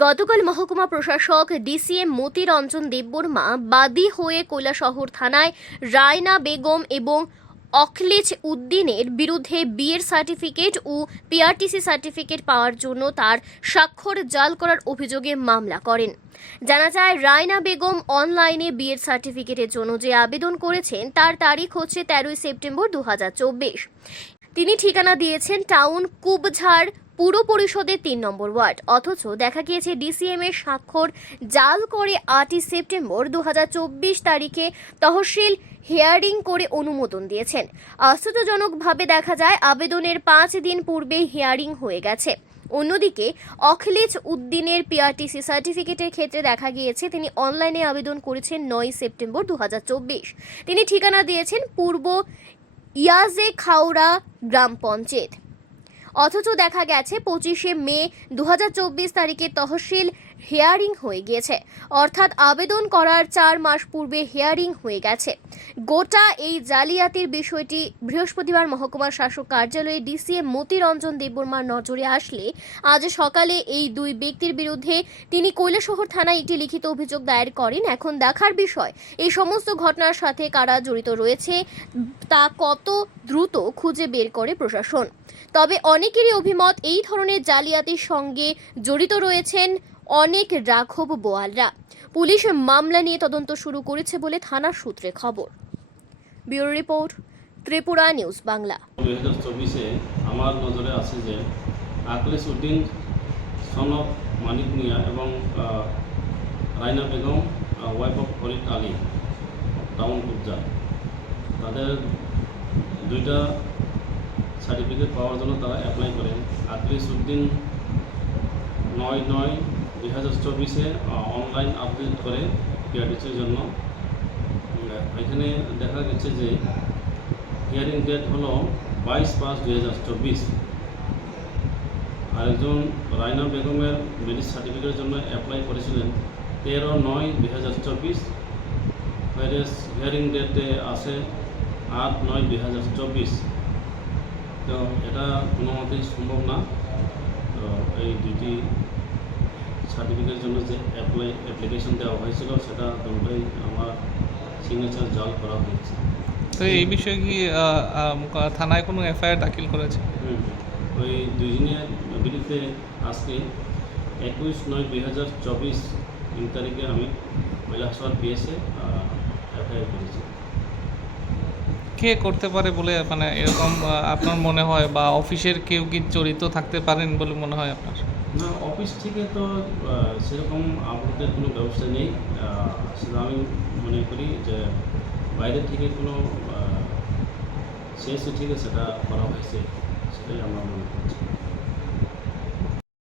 গতকাল মহকুমা প্রশাসক ডিসিএম মতি রঞ্জন দেববর্মা বাদী হয়ে কৈলাসহর থানায় রায়না বেগম এবং অখলিছ উদ্দিনের বিরুদ্ধে বিয়ের সার্টিফিকেট ও পিআরটিসি সার্টিফিকেট পাওয়ার জন্য তার স্বাক্ষর জাল করার অভিযোগে মামলা করেন। জানা যায়, রায়না বেগম অনলাইনে বিয়ের সার্টিফিকেটের জন্য যে আবেদন করেছেন তার তারিখ হচ্ছে 13 সেপ্টেম্বর 2024। তিনি ঠিকানা দিয়েছেন টাউন কুবঝাড় পুর পরিষদের 3 নম্বর ওয়ার্ড, অথচ দেখা গিয়েছে ডিসিএম এর স্বাক্ষর জাল করে 8 সেপ্টেম্বর 2024 তারিখে তহসিল হিয়ারিং করে অনুমোদন দিয়েছেন। আশ্চর্যজনকভাবে দেখা যায় আবেদনের 5 দিন পূর্বে হিয়ারিং হয়ে গেছে। অন্যদিকে অখলিছ উদ্দিনের পিআরটিসি সার্টিফিকেটের ক্ষেত্রে দেখা গিয়েছে তিনি অনলাইনে আবেদন করেছেন 9 সেপ্টেম্বর 2024। তিনি ঠিকানা দিয়েছেন পূর্ব ইয়াজে খাওড়া গ্রাম পঞ্চায়েত, অথচ দেখা গেছে 25 মে 2024 তারিখে তহসিল হিয়ারিং হয়ে গিয়েছে, অর্থাৎ আবেদন করার 4 মাস পূর্বে হিয়ারিং হয়ে গেছে। গোটা এই জালিয়াতির বিষয়টি বৃহস্পতিবার মহকুমা শাসক কার্যালয়ে ডিসিএম মতি রঞ্জন দেববর্মার নজরে আসলে আজ সকালে এই দুই ব্যক্তির বিরুদ্ধে তিনি কৈলাসহর থানায় একটি লিখিত অভিযোগ দায়ের করেন। এখন দেখার বিষয় এই সমস্ত ঘটনার সাথে কারা জড়িত রয়েছে তা কত দ্রুত খুঁজে বের করে প্রশাসন। তবে অনেকেরই অভিমত, এই ধরনের জালিয়াতির সঙ্গে জড়িত রয়েছেন অনেক রাঘব বোয়ালরা। পুলিশ মামলা নিয়ে তদন্ত শুরু করেছে বলে থানার সূত্রে খবর। Bureau report, Tripura news Bangla. 2024-এ আমার নজরে আছে যে আখলিছ উদ্দিন সনক মানিক মিয়া এবং Raina Begum wife of Farid Ali town Kubja, তাদের দুইটা সার্টিফিকেট পাওয়ার জন্য তারা অ্যাপ্লাই করে। আখলিছ উদ্দিন 9/9/2024-এ অনলাইন আপডেট করে পিআরটিসির জন্য। এখানে দেখা গেছে যে হিয়ারিং ডেট হলো 22/5/2024। আরেকজন রায়না বেগমের ম্যারেজ সার্টিফিকেটের জন্য অ্যাপ্লাই করেছিলেন 13/9/2024, হিয়ারিং ডেটে আছে 8/9/2024। তো এটা কোনো মতেই সম্ভব না। তো এই দুইটি সার্টিফিকেটের জন্য যে অ্যাপ্লিকেশন দেওয়া হয়েছিল সেটা দুটোই আমার সিগনেচার জাল করা হয়েছে। তো এই বিষয়ে কি থানায় কোনো এফআইআর দাখিল করেছে? ওই দুইজনের বিরুদ্ধে আজকে 21/9/2024 তারিখে আমি কৈলাসহর পিএসে এফআইআর করেছি। কে করতে পারে বলে মানে এরকম আপনার মনে হয়, বা অফিসের কেউ কি জড়িত থাকতে পারেন বলে মনে হয় আপনার? না, অফিস থেকে তো সেরকম আপলোডের কোনো ব্যবস্থা নেই। সেটা আমি মনে করি যে বাইরে থেকে কোনো সিএসসি থেকে সেটা করা হয়েছে, সেটাই আমরা মনে করছি।